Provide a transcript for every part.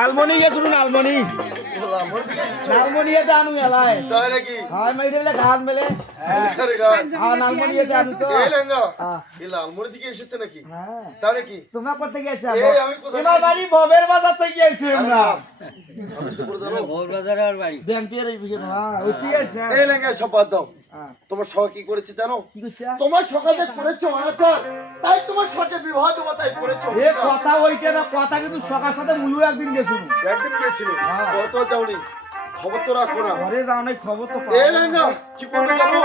লালমণি গেছো নালমনি নালমনি এতে আনু এলাই। তাই নাকি হয় ঘাট মেলে তোমরা করতে বাড়ি বাজার থেকে আমরা সহ কি করেছে জানো তোমার সকালে করেছ অনাচার তাই তোমার সাথে বিবাহ দেবো তাই করেছ এ কথা ওইটা না কথা কিন্তু সকাল সাথে মুলু একদিন গেছিল একদিন গিয়েছিলে হ্যাঁ। কত যাওনি খবর তো রাখো না। ঘরে যাও নাই খবর তো এ লেঙ্গা কি করবে জানো?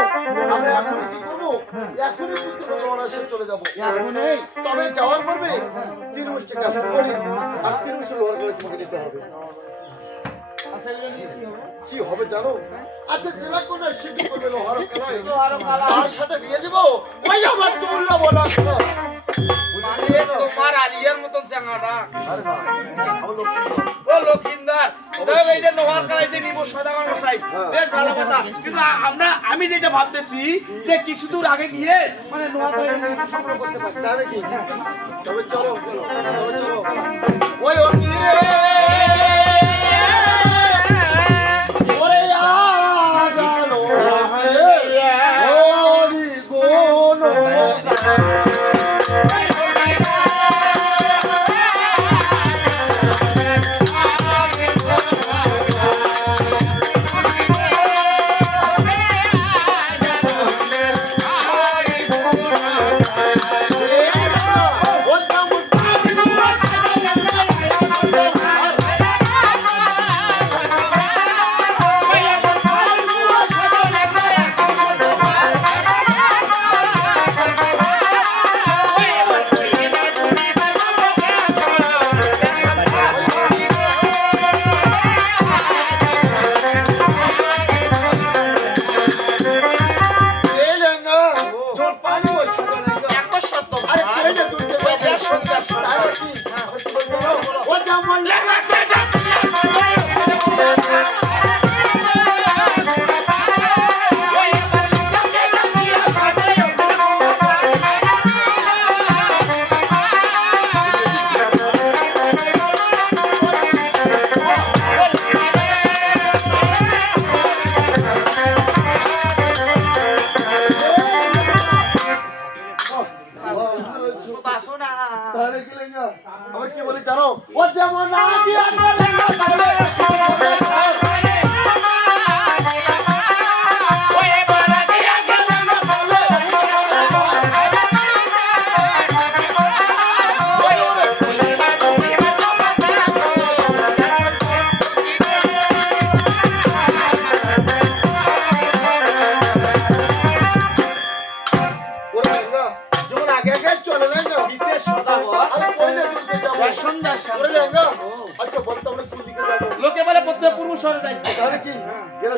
আমরা এখন কি করব? এখনই কিন্তু তোমার চলে যাব। এখন এই তবে যাওয়ার পূর্বে তিন মুষ্টি কাষ্ট করি। আর তিন মুষ্টি লোহার করে তোমাকে নিতে হবে। আসলে কি হবে? কি হবে জানো? আচ্ছা জেলা করবে লোহার লোহার সাথে বিয়ে দিব? ওই আমার তুল্লা বলা মানে তোমার আলিয়ার মতন ও লক্ষিন্দার হ্যাঁ। আমরা আমি যেটা ভাবতেছি যে কিছু দূর আগে গিয়ে মানে নোহার করতে পারি তবে চলো চলো ওই অর্কি রে!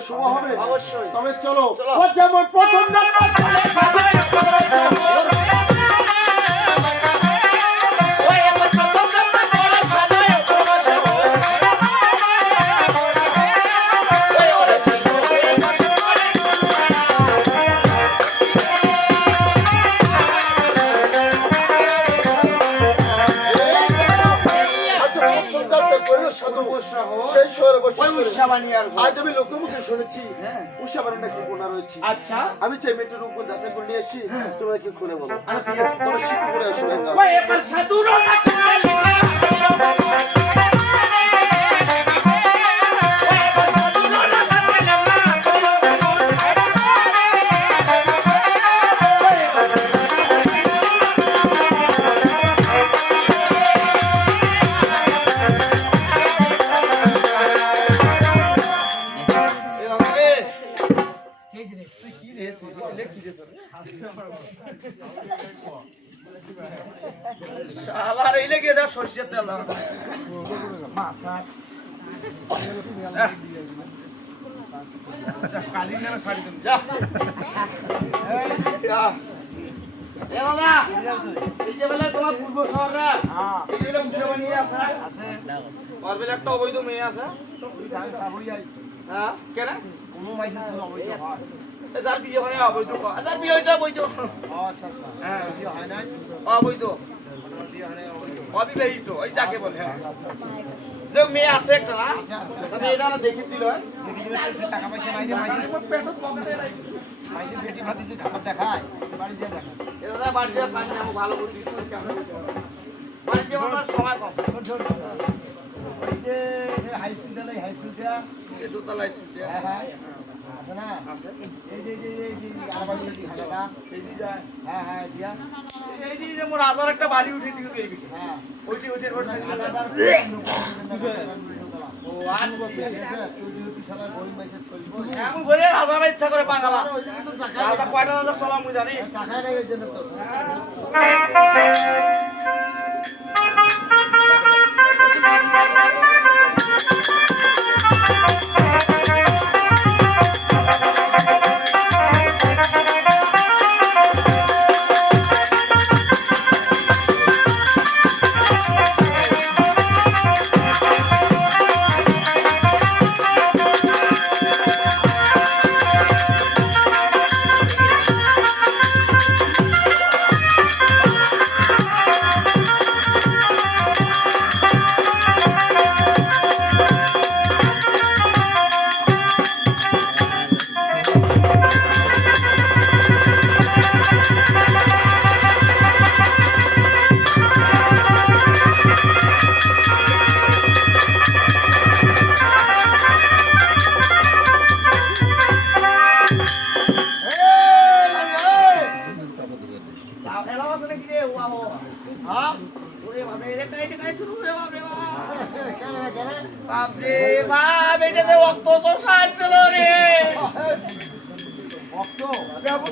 শুভ হবে অবশ্যই তবে চলো চলো। যেমন প্রথম সেই শহরে বসে আজ আমি লোকের মুখে শুনেছি হ্যাঁ। উষা বাড়ি নাকি কোনা রয়েছে। আচ্ছা। আমি চাই মেয়েটার উপর যাচাই করে নিয়ে আসি তোমাকে কি খুলে বলো? ঠিক শিখে করে আসো শালার এই লেগে দা সর্ষের তেল। কালি না শাড়ি তুমি যা তোমার পূর্ব শহরে এই যে মুসে বানিয়ে আছে। আর বেলা আছে হ্যাঁ। যার বিয়ে হয় অবৈ যার বিয়ে হয়েছে অবৈ তো হ্যাঁ অবৈ তো অবিবাহিত ওই যাকে বলে হ্যাঁ। দেখ মেয়ে আছে একটা না মেয়েটা না দেখি দিল টাকা পয়সা নাই যে মাইসি মাইসি বেটি ভাতি যে খাবার দেখায় বাড়ি পানি আমি ভালো আমার সময় কম। ছোট ওই যে হাই নাই হাই স্কুলটা এই দোতলা হ্যাঁ হ্যাঁ যে যে যে যে হ্যাঁ হ্যাঁ যে যে রাজার একটা বাড়ি উঠেছি কিন্তু এই হ্যাঁ ওইটি ওইটির রোড ও আর তুই যদি সারা গরিব মাইসে চলবো এমন করে রাজার ইচ্ছা করে ওই তো রাজা কয়টা রাজা চলা জানিস টাকা ওই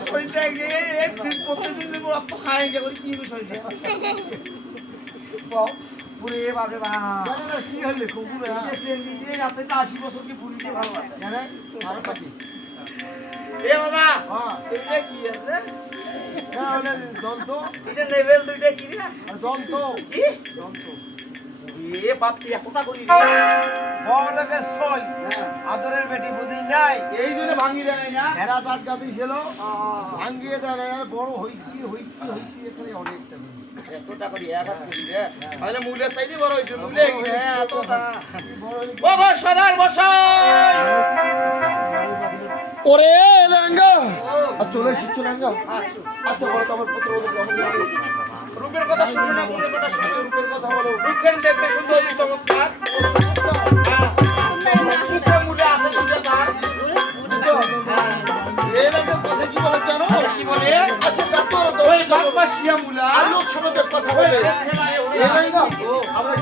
শরীরটা যদি রক্ত খায় গে করে কি বিষয়টা পুরে বাপরে বাপ কি সেন নিজে আছে তা আশি বছর কি পুরিতে ভালো লাগে কেন আর এ বাবা হ্যাঁ এটা কি আছে হলে এ বাপ তুই এতটা করি রে বড়লোকের সল আদরের বেটি বুঝি নাই। এই জন্য ভাঙি দেয় না হেরা দাঁত গাদি ছিল। আহ, ভাঙ্গিয়ে দেয় আর বড় হইকি হইকি হইকি এখানে অনেকটা দিন। এতটা করি এক হাত করি রে তাহলে মূলের সাইডে বড় হয়েছে মূলে হ্যাঁ সদার বসাই! ওরে লেঙ্গা আর চলে এসেছি লেঙ্গা আচ্ছা বলো তো আমার পুত্র বলো কেমন লাগে? রূপের কথা শুনবে না মূলের কথা শুনবে রূপের কথা বলো। রূপের দেখতে সুন্দর চমৎকার। আর লোক সমাজের কথা বলে। আমরা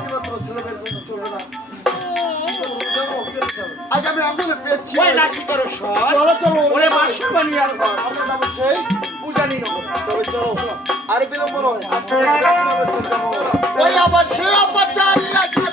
চলবে না আজ আমি আপনাদের পেয়েছি। ওই নাসিকার সর চলো চলো। ওরে মাসুর বানিয়ে আর ঘর আমরা যাব সেই পূজানি নগর। তবে চলো। আর বিলম্ব নয়। ওই আবার সে অপচারী সাধু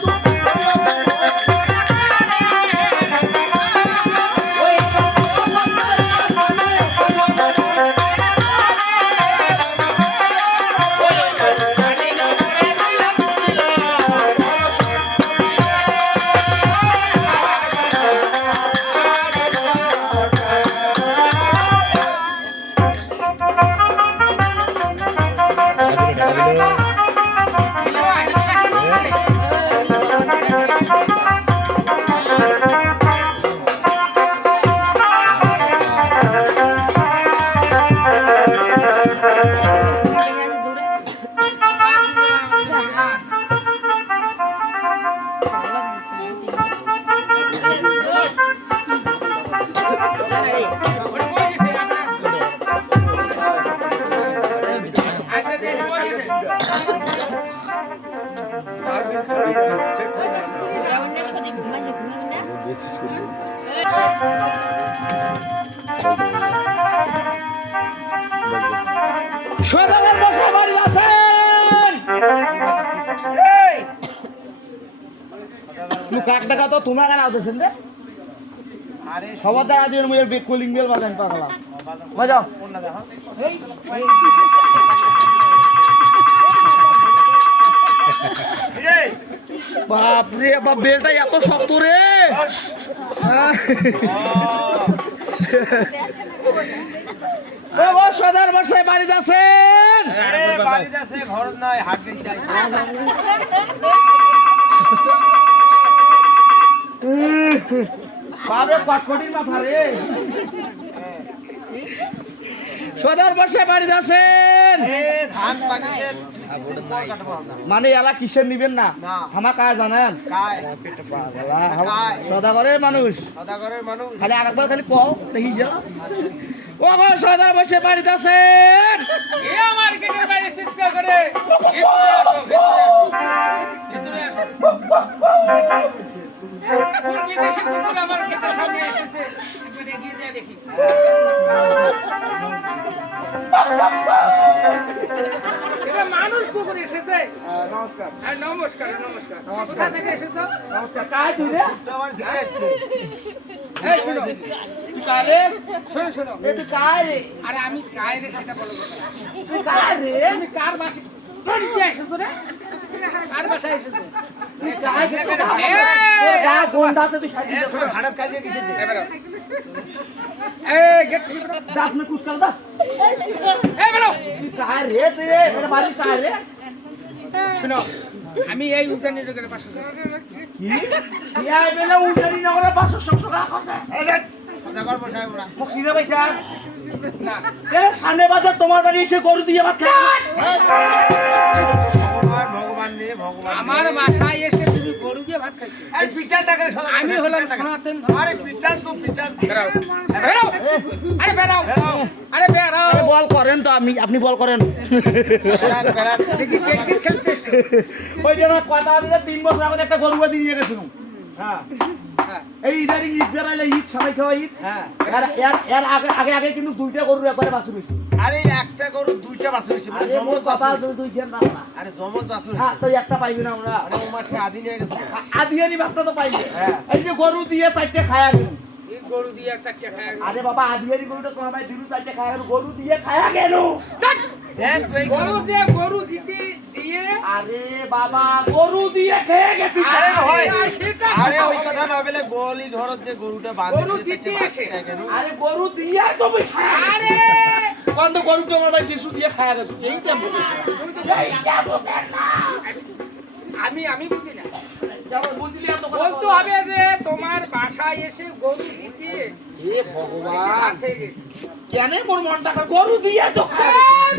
সদাগর বসা বাড়ি আছেন? কাক ডাকা তো তোমার কেন আউতেছেন রে? সবার দ্বারা দিয়ে মুয়ের বেক কলিং বেল বাজান পাগলা। দেখো বাপ রে বাপ বেলটা এত শক্ত রে। ও সদার বসে বাড়িতে আছেন? বাড়িতে আছে। ঘর নয় হাট বেশি বাবে মাথা রে। সদার বসে বাড়িতে আছেন? এ ধান পাকিছে। মানে এলা কিসের নিবেন না। আমার কাজ জানেন? সদাগরের মানুষ। খালি আরেকবার খালি কও দেখি যা ও গো সদার বসে বাড়িতে আছেন। এ মার্কেটের বাইরে চিৎকার করে। বিদেশি কুকুর আমার ক্ষেতের সামনে এসেছে একটু এগিয়ে দেখি এবার মানুষ কুকুর এসেছে। নমস্কার আর নমস্কার নমস্কার। কোথা থেকে এসেছ? নমস্কার। কাজ আমার এই শুনো। তুই কায় রে শোনো শোনো। এ তুই কায় আরে আমি সেটা বলো কোথায়? তুই কায় রে? তুমি কার বাসে তোর কি এসেছ রে? কার বাসায় এসেছ? তুই কায় রে? তোর এই! গা গন্ডা আছে তুই সাইড এ কাজে কিসের দিকে গেট দাস মে কুছ কর দা বেরো। তুই কায় তুই রে? মেরে বাড়ি শোনো আমি এই উজানি লোকের পাশে কি? ইয়া বেলে উজানি সামনে বাজার তোমার বাড়ি এসে গরু দিয়ে ভাত আমার বাসায় এসে তুমি গরু দিয়ে ভাত খাইছো? এই পিটার টাকা আমি হলাম সনাতন আরে পিটান তো পিটান বেরাও বেরাও আরে বেরাও আরে বেরাও আরে বল করেন তো আপনি আপনি বল করেন। ওই যে আমার কথা দিলে তিন বছর আগে একটা গরু দিয়ে গেছিলাম। এই ঈদের ঈদ বেড়াইলে ঈদ সবাই খাওয়া ঈদ। হ্যাঁ। এর এর- আগে আগে আগে কিন্তু দুইটা গরু একবারে বাছুর হয়েছে আরে একটা গরু দুইটা বাছুর হইছে মানে জমজ বাছুর। দুই দুই জন রাখা আরে জমজ বাছুর হ্যাঁ তো একটা পাইবি না আমরা। আরে ও মাঠে আদি নিয়ে গেছে। আদিয়ানি ভাতটা তো পাইবে। হ্যাঁ। এই যে গরু দিয়ে চারটে খায়া গেল। এই গরু দিয়ে চারটে খায় আরে বাবা আদিয়ানি গরুটা তোমার ভাই দিলু চারটে খায়া গেল। গরু দিয়ে খায়া গেল। গরু যে গরু দিতে দিয়ে আরে বাবা গরু দিয়ে খেয়ে গেছি। আরে হয় আরে ওই কথা না বলে গলি ঘরত যে গরুটা বাঁধে গরু দিতে এসে। আরে গরু দিয়ে তুমি আরে। কোন তো গরুটা আমার ভাই দিশু দিয়ে খায়া গেছো। এইটা বলে এইটা বলে না। আমি আমি বুঝি না। বুঝলি এত কথা বলতে হবে যে তোমার বাসায় এসে গরু দিতে হে ভগবান। কেন মোর মনটা গরু দিয়ে তো খায়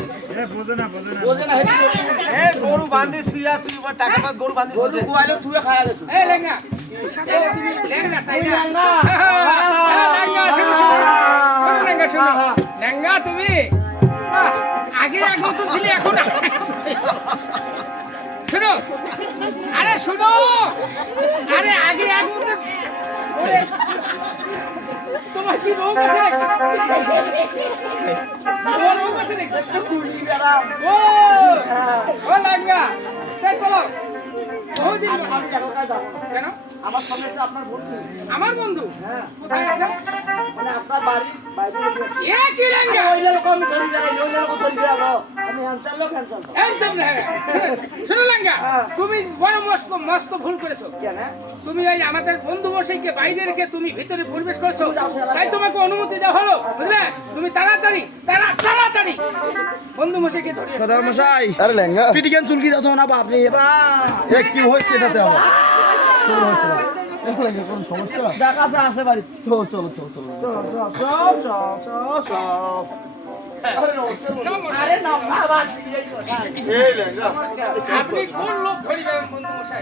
গরু তুই আর তুই টাকা পাত গরু বাঁধে গরু গুয়াইলে তুই খায়া গেছো এই লেঙ্গা তুমি লেঙ্গা তাই না? লেঙ্গা? লেঙ্গা, শোনো, শোনো, শোনো, শোনো, লেঙ্গা, শোনো। লেঙ্গা তুমি? আগে এক মতন ছিলে এখন শোনো। আরে শোনো। আরে আগে এক মতন তোমার কি রোগ আছে তোমার রোগ আছে নাকি ও ও লেঙ্গা তাই চলো। বহুদিন আমি আমি এলাকায় যাব কেন? আমার সঙ্গে আপনার বন্ধু। আমার বন্ধু? হ্যাঁ। কোথায় আছে? মানে আপনার বাড়ি বাইরে এ কি লেঙ্গা ওই লোক আমি ধরি বেড়াই ওই লোক ধরি বেড়াবো। আমি হ্যান্সার লোক হ্যান্সার লোক। এই চুপ লেঙ্গা তুমি বড় মস্ত মস্ত ভুল করেছ। কেন? তুমি এই আমাদের বন্ধু মশাইকে বাইরে রেখে তুমি ভিতরে প্রবেশ করছ তাই তোমাকে অনুমতি দেওয়া হলো বুঝলে? তুমি তাড়াতাড়ি তাড়া তাড়াতাড়ি। বন্ধু মশাইকে ধরে। সদর মশাই। আরে লেঙ্গা পিটিকেন চুলকি যাতো না বাপরে। এবার এ কি হচ্ছে এটাতে আমার কি হচ্ছে না? এ লেঙ্গা, কোনো সমস্যা? দেখা আছে আছে বাড়ি তো চলো চলো চলো। সব সব সব সব আরে না বাবা এই লেঙ্গা আপনি কোন লোক ধরি বন্ধু মশাই?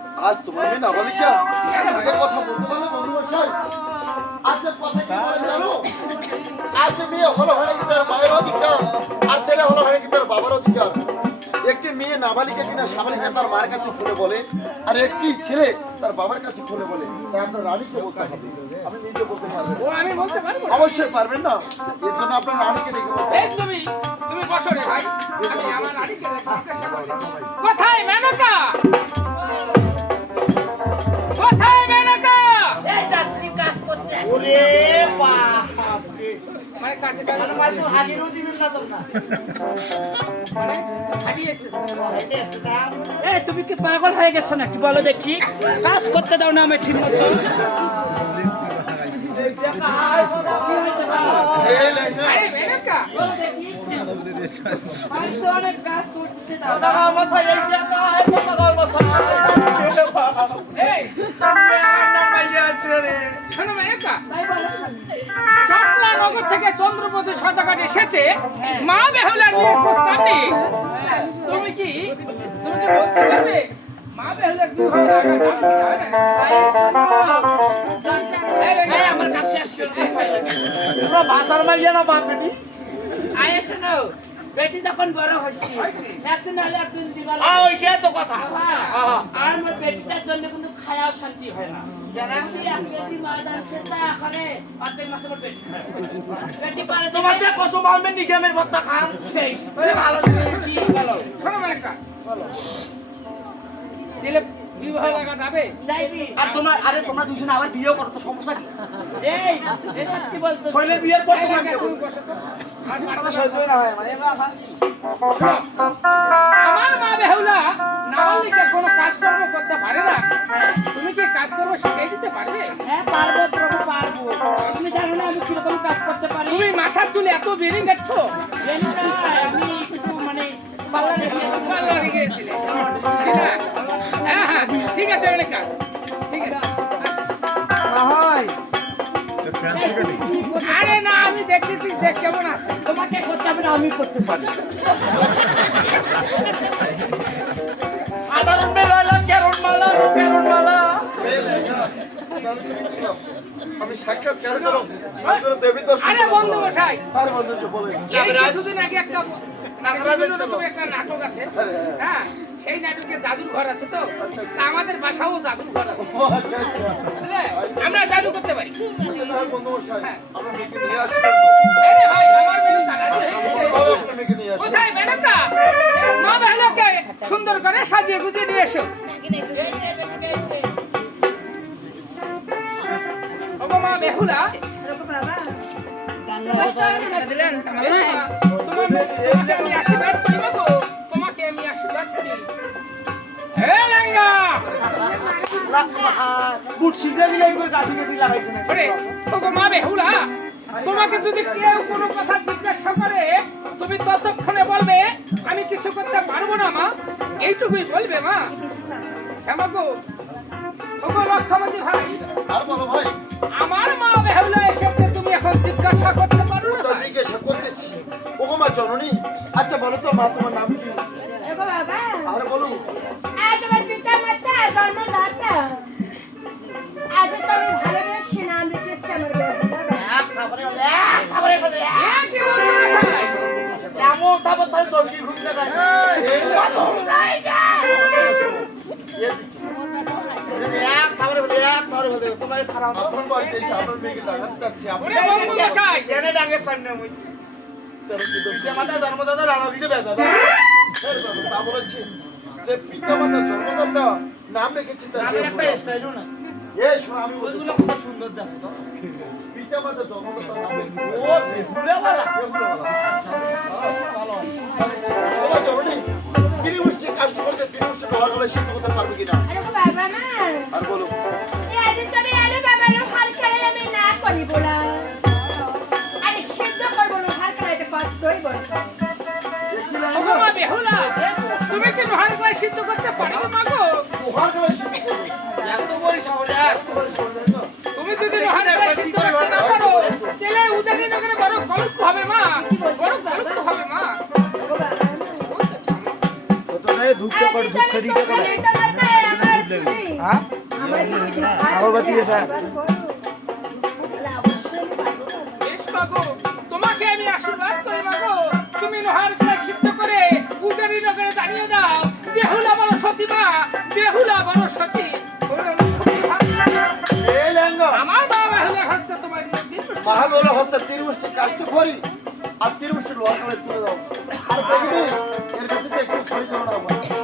আজ তোমার মেয়ে নাবালিকা। এত কথা বলতে পারলে বন্ধু মশাই। কথা কি বলে জানো? আজ মেয়ে হলো হয় কি তার মায়ের অধিকার আর ছেলে হলো হয় কি তার বাবার অধিকার? একটি মেয়ে নাবালিকা কিনা সাবালিকা তার মার কাছে খুলে বলে আর একটি ছেলে তার বাবার কাছে খুলে বলে। তাই আপনার রানীকে বলতে হবে আপনি নিজে বলতে পারবেন। আমি বলতে পারব না। অবশ্যই পারবেন না। এর জন্য আপনার রানীকে তুমি তুমি বসো রে ভাই। আমি আমার নারীকে কোথায় মেনকা? মানে কাছে কাছে মানে বাড়িতে হাজিরও দিবেন না তোমরা। এই তুমি কি পাগল হয়ে গেছো নাকি? বলো দেখি। কাজ করতে দাও না আমি ঠিক মতো এই লেখা আরে মেনকা আমি তো অনেক কাজ করতেছি দাও সদাগর মশাই, এই যে একটা আছে সদাগর মশাই। এই রান্না পাইয়া আছে রে। শোনো মেনকা চটলা নগর থেকে চন্দ্রপতি শতকাট এসেছে মা বেহুলার বিয়ের প্রস্তাব নিয়ে তুমি কি তুমি কি বলতে পারবে মা বেহুলার এই আমার কাছে আসিও ভাতার মাইয়া না বাপ বেটি? আয় এসে নাও বেটি যখন বড় হচ্ছে একদিন হলে একদিন দিবা ওইটাই তো কথা। আর আমার বেটিটার জন্য কিন্তু খায়াও শান্তি হয় না। যারা যদি এক কেজি মাছ আনছে তা করে অর্ধেক মাসে আমার বেটি খায়। বেটি পারে তোমাদের কসম আমি নিগমের ভত্তা খান সেই। ভালো দিলে বিবাহ লাগা যাবে? আর তোমরা আরে তোমরা দুজনে আবার বিয়ে করো তো সমস্যা কি? এই এই সত্যি বলতো? শৈলের বিয়ের পর তোমরা বিয়ে তুমি করো বসো তো। আর কথা সহ্য না হয় মানে আমার মা বেহুলা নাবালিকা কোনো কাজকর্ম করতে পারে না। তুমি কি কাজকর্ম শিখিয়ে দিতে পারবে? হ্যাঁ পারব প্রভু পারব। তুমি জানো না আমি কীরকম কাজ করতে পারি? তুমি মাথার চুলে এত বেরিং না আমি একটু মানে পার্লারে গিয়েছিলে ঠিক আছে ঠিক আছে অনেক ঠিক আছে। আরে না আমি দেখতেছি যে কেমন আছে। তোমাকে করতে হবে না আমি করতে পারি। সাধারণ মেলা কেরণ মালা কেরণ মালা আমি সাক্ষাৎ আরে বন্ধু মশাই। আর বন্ধু বলে। কিছুদিন আগে একটা বিভিন্ন রকমের একটা নাটক আছে। হ্যাঁ। সেই নাটকে জাদুর ঘর আছে তো? আমাদের বাসাও জাদুর ঘর আছে আচ্ছা আচ্ছা? আমরা জাদু করতে পারি। কোথায় ম্যাডামটা? মা বেহলাকে সুন্দর করে সাজিয়ে গুজিয়ে নিয়ে এসো। ওগো মা বেহুলা তোমার আমি গুড করে লাগাইছে না ওগো মা বেহুলা তোমাকে যদি কেউ কোনো কথা জিজ্ঞাসা করে তুমি ততক্ষণে বলবে আমি কিছু করতে পারব না মা। এইটুকুই বলবে মা। কেমন গো। ওগো লক্ষ্যমতি ভাই আর বলো ভাই। আমার মা বেহুলা এসেছে তুমি এখন জিজ্ঞাসা করতে পারো না জিজ্ঞাসা করতেছি? ওগো মা জননী আচ্ছা বলো তো মা তোমার নাম কি? বাবা। আর বলো। আপনার বাড়িতে এসে আপনার মেয়েকে দেখাতে চাচ্ছি আপনি ওরে বন্ধু মশাই! জেনে ডাঙ্গে সামনে মুই যে মাতা জন্মদাতা রানা দিছে বেদাদা তা বলেছি। যে পিতা মাতা জন্মদাতা নাম রেখেছি তার একটা স্টাইলও না এ শোনো আমি ওইগুলো কত সুন্দর দেখো তো। পিতা মাতা জন্মদাতা নাম ও বেহুলে বালা। এগুলো বলো। ওগো জননী তিনি বসছে কাজ করতে তিনি করতে পারবে কিনা? তুমি যদি লোহার গলায় সিদ্ধ করতে না পারো তাহলে উদানি নগরে বড় কলঙ্ক হবে মা বড় কলঙ্ক হবে মা। বেশ বাবু তোমাকে আমি আশীর্বাদ করি বাবু। তুমি লোহার মহাবীর হচ্ছে তিরমুষ্টি কাষ্ট করি আর তিরমুষ্টি লোহার তুলে দাও আর দেখবি এর ভিতরে একটু সই করো